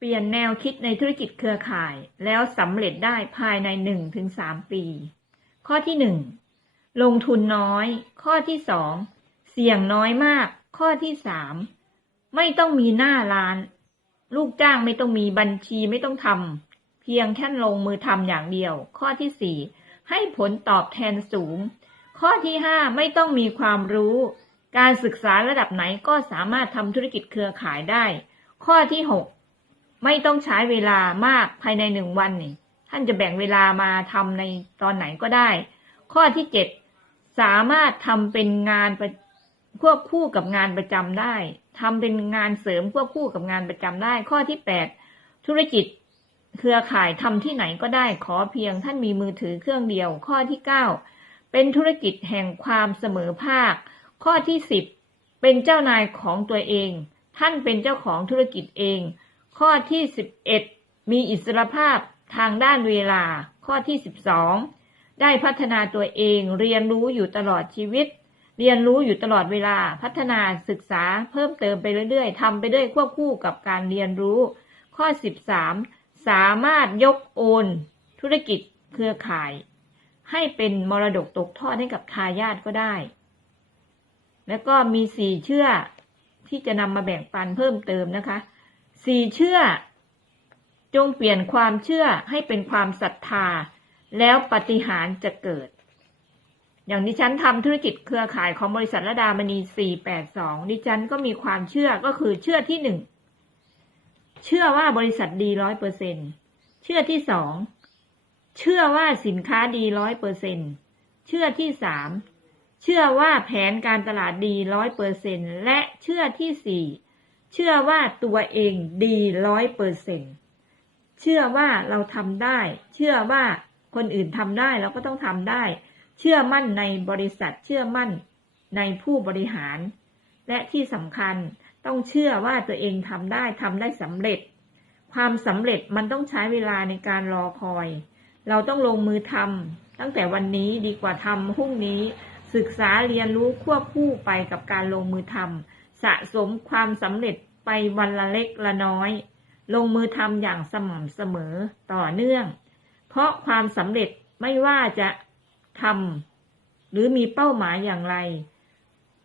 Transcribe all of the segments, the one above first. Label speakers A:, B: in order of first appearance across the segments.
A: เปลี่ยนแนวคิดในธุรกิจเครือข่าย แล้วสำเร็จได้ภายใน 1-3 ปี ข้อที่ 1 ลงทุนน้อย ข้อที่ 2 เสี่ยงน้อยมาก ข้อที่ 3 ไม่ต้องมีหน้าร้าน ลูกจ้างไม่ต้องมีบัญชีไม่ต้องทำเพียงแค่ลงมือทำอย่างเดียว ข้อที่ 4 ให้ผลตอบแทนสูง ข้อที่ 5 ไม่ต้องมีความรู้ การศึกษาระดับไหนก็สามารถทำธุรกิจเครือข่ายได้ ข้อที่ 6 ไม่ต้องใช้เวลามากภายในหนึ่งวันนี่ ท่านจะแบ่งเวลามาทำในตอนไหนก็ได้ ข้อที่7สามารถทำเป็นงานควบคู่กับงานประจำได้ทำเป็นงานเสริมควบคู่กับงานประจำได้ ข้อที่8ธุรกิจเครือข่ายทำที่ไหนก็ได้ขอเพียงท่านมีมือถือเครื่องเดียว ข้อที่9เป็นธุรกิจแห่งความเสมอภาค ข้อที่10เป็นเจ้านายของตัวเอง ท่านเป็นเจ้าของธุรกิจเอง ข้อที่ 11 มีอิสรภาพทางด้านเวลา ข้อที่ 12 ได้พัฒนาตัวเองเรียนรู้อยู่ตลอดชีวิต เรียนรู้อยู่ตลอดเวลาพัฒนาศึกษาเพิ่มเติมไปเรื่อยๆทำไปด้วยควบคู่กับการเรียนรู้ ข้อ 13 สามารถยกโอน ธุรกิจเครือข่าย ให้เป็นมรดกตกทอดให้กับทายาทก็ได้ แล้วก็มีสี่เชื่อที่จะนำมาแบ่งปันเพิ่มเติมนะคะ สี่เชื่อ จงเปลี่ยนความเชื่อให้เป็นความศรัทธา แล้วปฏิหารจะเกิด อย่างดิฉันทำธุรกิจเครือข่ายของบริษัทระดามณี 482 ดิฉันก็มีความเชื่อก็คือเชื่อที่หนึ่ง เชื่อว่าบริษัทดีร้อยเปอร์เซ็นเชื่อที่สอง เชื่อว่าสินค้าดีร้อยเปอร์เซ็นเชื่อที่สาม เชื่อว่าแผนการตลาดดีร้อยเปอร์เซ็นและเชื่อที่สี่ เชื่อว่าตัวเองดีร้อยเปอร์เซ็นเชื่อว่าเราทำได้ เชื่อว่าคนอื่นทำได้เราก็ต้องทำได้ เชื่อมั่นในบริษัท เชื่อมั่นในผู้บริหาร และที่สำคัญต้องเชื่อว่าตัวเองทำได้ทำได้สำเร็จ ความสำเร็จมันต้องใช้เวลาในการรอคอย เราต้องลงมือทำตั้งแต่วันนี้ดีกว่าทำพรุ่งนี้ศึกษาเรียนรู้ควบคู่ไปกับการลงมือทำสะสมความสำเร็จ ไปวันละเล็กละน้อย ลงมือทำอย่างสม่ำเสมอต่อเนื่อง เพราะความสำเร็จไม่ว่าจะทำหรือมีเป้าหมายอย่างไร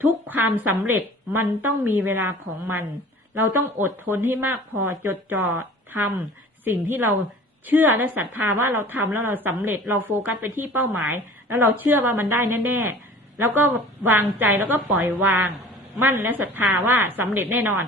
A: ทุกความสำเร็จมันต้องมีเวลาของมัน เราต้องอดทนให้มากพอจดจ่อทำสิ่งที่เราเชื่อและศรัทธาว่าเราทำแล้วเราสำเร็จเราโฟกัสไปที่เป้าหมาย แล้วเราเชื่อว่ามันได้แน่ๆแล้วก็วางใจแล้วก็ปล่อยวาง มั่นและศรัทธาว่าสำเร็จแน่นอน